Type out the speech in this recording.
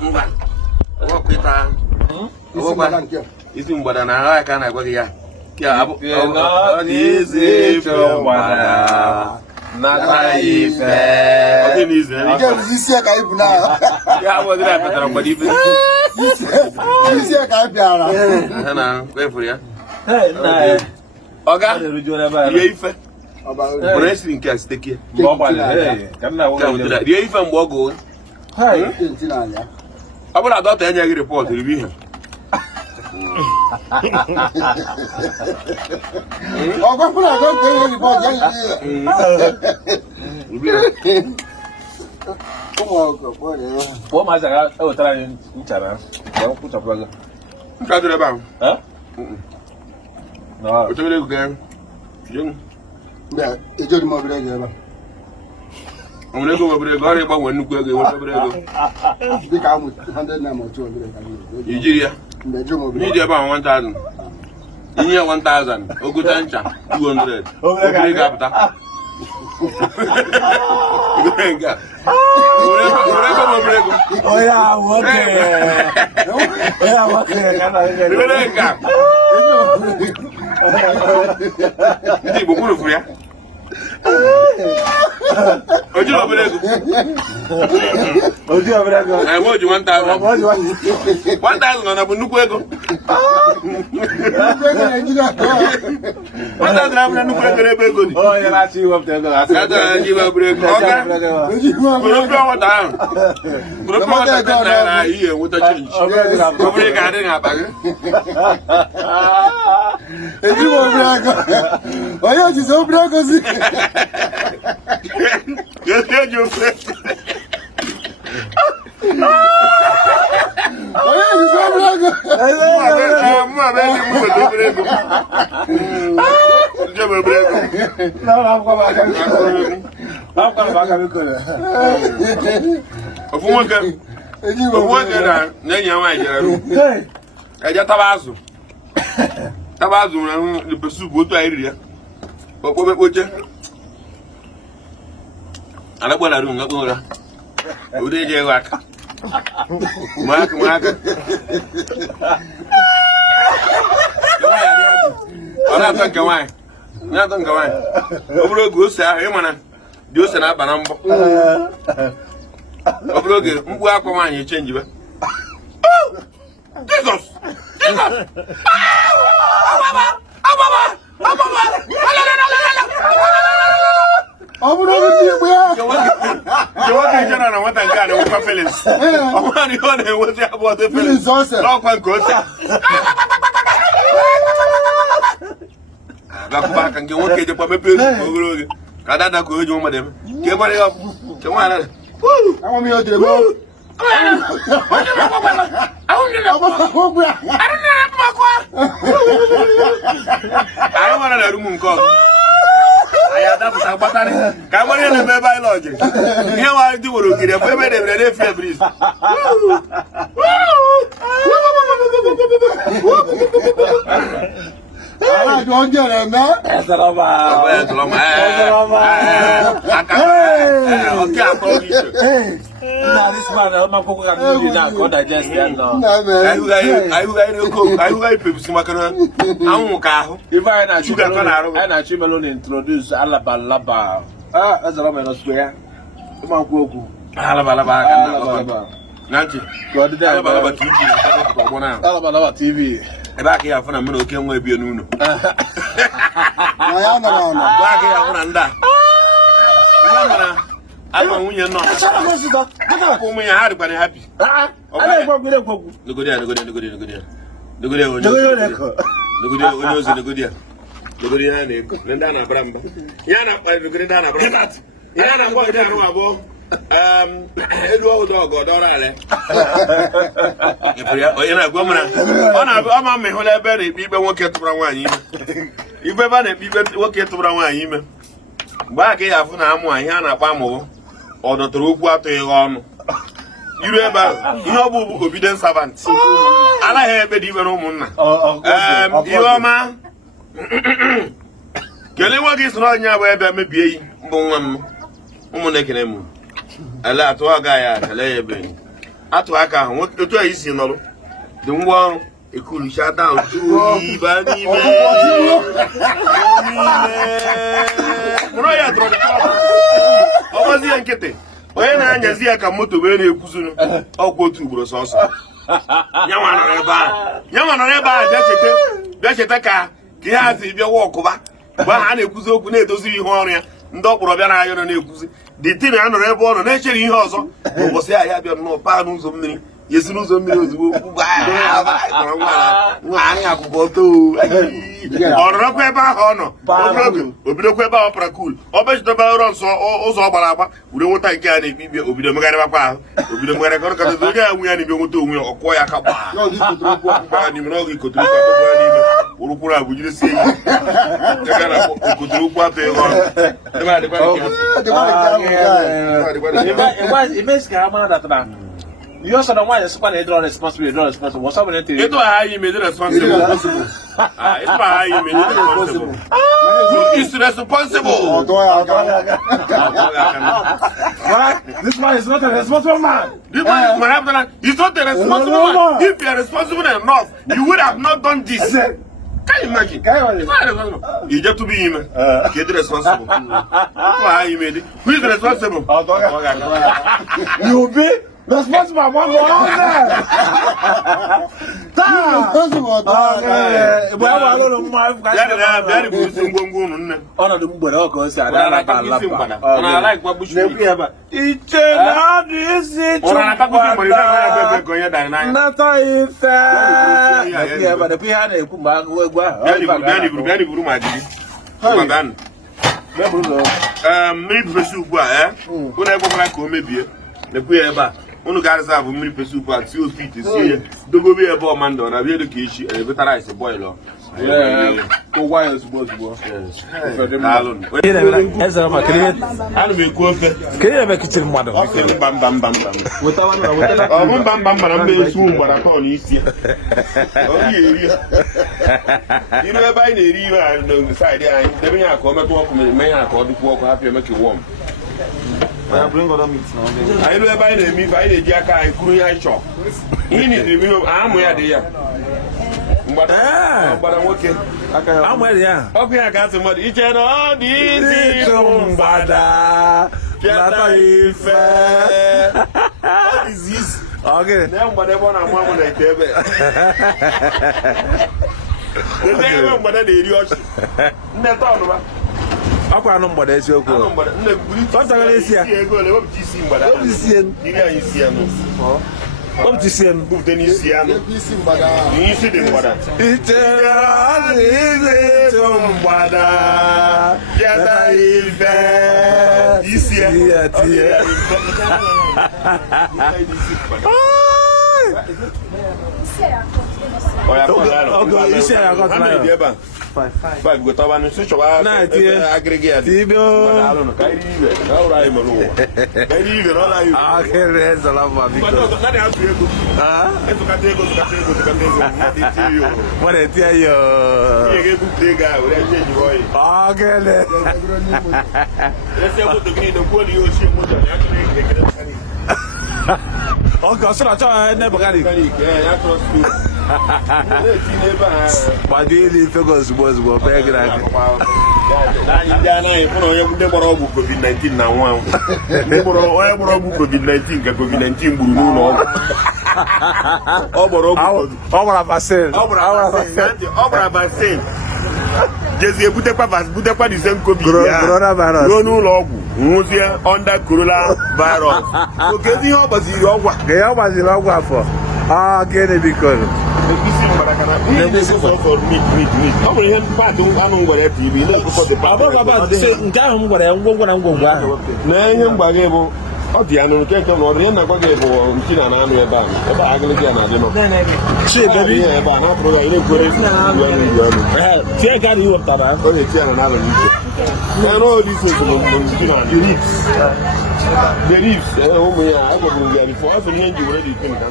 Mba. What Peter? Isi mgbada na agha ka na-agwa gị ya. Kia abụ easy from bada. Na ife. Ọ dị n'izu. Isi ka ibu na. Ya abụ dị na petara mgbada ife. Isi ka bịara. Ha na kwefuru ya. Nna Oga. Rie ife. Bụrụ esiri nke a site rie ife mgbe ọ gụọ. Ọ bụrụ na dọkịta enyeghị rịpọtụ ribe ihe. Ọgwụkwụ na dọkịta enyeghị rịpọtụ Pụọ ma azaga ewetara anyị nchara kwụchapụ ego. Ncha dịrị ebe ahụ. No. Otu ego ga ejodi m obere ego ebe a. Nwere ego obere ego ọrụ ịgbanwe nnukwu ego enwere obere ego. Dịka amụ 100 na otu obere ka Ijiri ya. N'iji ebe ahụ 1000. Inye ya 1000. Ogote ncha 200. Obere ga-apụta. Obere ga. Obere ego. Oya, nwoke. Oya, nwoke. Obere ga. Ndị Igbo kwuru furu ya. Oji obere ego. Oji obere ego. Enwe oji 1000. 1000 nọ na bụ nnukwu ego. 1000 abụrụ nnukwu ego n'ebe ego dị. Onye na-achọ iwepụta ego asị. Ada ji obere ego. Ọga. Gụrụ ọwata ahụ. Gụrụ ọwata ka na ihe enweta chenji. Obere ga adị n'akpa gị. Eji m obere ego. Onye jizi obere ego si. Eji ofe. Onye jizi obere ego. Mụ abịa ndị mụ weta obere ego. Ndị obere ego. Ofu nwoke na enyi ya nwaanyị jere eje taba azụ. Taba azụ nwere besup otu anyị riri ya. Okpobe kpoche. Alagba na ru ngakpo ụra. Ude je ego aka. Maka. Ọra atọ nke nwaanyị. Na-atọ nke nwaanyị. Ọ bụrụ oge ose ahụ ịmana dị ose na-aba na mbọ. Ọ bụrụ oge mkpu akwa nwaanyị echenjibe. Jesus! Ọ bụrụ oge Igbo ya. Nke nwoke jere na nwata nke a na-enwekwa Felix. Ọ bụrụ na ihe ọ na-enweta ya bụ ọtọ Felix. N'ọkwa nke ose. Gakụba aka nke nwoke ejekwa mepee ogologo oge. Ka dada ka o ji ụmụ deme. Ka ekwere ya nke nwaanyị. Àwọn mi ò dè mọ́. Anyị nwere na rumu nke ọzọ. Anyị adapụta gbatarị ka a mara na-eme ebe anyị lọjiri. Ihe nwa dị nwere ogiri ebe ebe debere na-efi ebris. Alájọ ọjọ́ rẹ̀ mẹ́. Ẹ̀sọ̀rọ̀mà. Ọkẹ́ àtọ́ ní ìṣe. Nna this man ọmọ akụkọ ka ndị bi na-akọ digest ya nọ. Ayụgharị pepsi maka na anwụ ka ahụ. Ife anyị na-achọ imelu na introduce alabalaba. Ẹ̀sọ̀rọ̀mà nọ sukwe ya. Ịma nkwu okwu. Alabalaba aka na na ntị. Alabalaba TV na ọgbọ na. Alabalaba TV. Ebe aka ya afụ na mụ na oke nwa ebie n'ụlọ. Na ya nọrọ ọnọ. Ebe aka ya afụ na ndị a. Ya mara agba nwunye nọ. Ụmụ ya ha dịkwara happy. Nogodi ya na-eko. Ndị a na-abara mba. Ya na-akpa nogodi ndị a na-abara mba. Ya na-agba ndị arụ abụọ. Elu ọhụrụ ọgọdọrọ ala. Onye na-agwa mara ọ na-abịa ọma ma ịhụla ebe na-ekpe ikpe nwoke tụbara nwaanyị ime. Ibe ebe a na-ekpe ikpe nwoke tụbara nwaanyị ime. Mgbe a ka ị afụ na amụ ihe a na-akpa amụwo ọ dọtara okwu atụghị ọnụ. Iru ebe ahụ ihe ọ bụ obedient servant. Anaghị ebe dị ibere ụmụnna. Ihe ọma kelee nwa gị soro onye abụ ebe mebie yi mbụ nwa m ụmụ na-ekene m ele atụ ọga ya kelee ya ebe atụ aka ahụ otu a isi nọrọ dị ngwa ọrụ ekulucha down iba n'ime mụrụ ya dọrọ ọgbazi ya nkịtị onye na-anyazi ya ka moto wee na-ekwuzunu ọkwa otu ugboro sọsọ nyanwa nọrọ ebe a bịa cheta ka ihe a si bịa wọkụba mgbe ahụ a na-ekwuzi okwu na-edozi ihe ọrụ ya ndị ọkpọrọ bịa na-ayọ nọ na-ekwuzi dị tin ya nọrọ ebe ọ nọ na-echere ihe ọzọ ụbọchị ya bịa nnọọ paa n'ụzọ mmiri yesi n'ụzọ mmiri ozugbo nwa anyị akwụkwọ too ọ nọrọkwa ebe ahụ ọ nọ obidokwa ebe ahụ parakul ọ bechitaba ụrọ nsọ ụzọ ọ gbara agba were nweta nke a na-ekpe ikpe obido megharịbakwa ahụ obido megharịkọrọ ka onye ya nwe ya na-ebe nweta onwe ya ọkwọ ya ka gbaa n'ime n'oge ikotere ụkwụ ya n'ime ụrụkwụrụ abụ jiri sie ikotere ụkwụ atọ ego you also don't want to spend a dollar responsible. What's up with it? You don't have you made it responsible. It's not how you made it responsible. It's responsible. This man is not a responsible man. This man is not a responsible man. If you are responsible enough, you would have not done this. Can you imagine? You just to be him. Get responsible. That's how you made it. Who is responsible? You be responsible for one unu ga-arịza bụ mmiri pesi upu ati ofe ite sie ya dogobe ebe ọmandọ na bịa dị ka echi ebetara isi bọịlụ ana m ekwu ofe mba na mba esu mgbara tọn isi ya iru ebe anyị na-eri ihe a na saịdị anyị debe ya ka ọ metụ ọkụ mee ya ka ọ dịkwa ọkụ hapụ eme ka wọm anyị ru ebe anyị na-eme ife anyị na-eji aka anyị kwuru ihe anyị chọọ ihe na-ediri ihe amụ ya dị ya mgbada nwoke ọkụ ya ka asị mmadụ iche na ọ dị izi ịtụ mgbada pịata ife na mgbada ebe ọ na-amụ amụ na ite ebe ebe mgbada na-eri ọchị nne tọnụba akwa anụ mgbada eziokwu Five go tawa no switch wa aggregate no kai rive na ora ai manu kai rive no la yu akere salama biko na de asu ego eso ka tego na de tiyo wale tiyo ye ku tega ora change boy akele ese mo to gni no ko li o se mo to ya kire okay so na cha ne bagari ya trust Pàdé ilé Fegos ozugbo fẹ́ gíra gị. Ndị anaghị fụrụ onye ndị gbara ọgwụ COVID-19 na nwa onye gbara ọgwụ COVID-19 ka COVID-19 gburu n'ụlọ ọgwụ. Ọ gbara vaccine. Ọ gbara vaccine. Jezi butekwa the same COVID ya ruo n'ụlọ ọgwụ nwụzie under coronavirus. Okezi ihe ọ gbaziri ọgwụ a. Ka ya gbaziri ọgwụ afọ. Gịnị biko? Ọ ihe mmadụ anụ ngwere TV nke ahụ m gwara ya ngwongwo na ngwongwo ahụ na ihe mgbaghe bụ ọ dị ya nụrụ nke na ọ dị ihe na-agwa gị bụ nchi na anụ ebe a agịlịgị ya na-adị nọ ihe ebe a na-apụrụ ya na-ekwere anụ tie gari iwepụtara ọ na-eti ya na n'alụ n'iche ya na ọdị isi obodo nchi na the ribs ụmụ ya agwagoro ya bifo afọ ihe nji were dị ike nka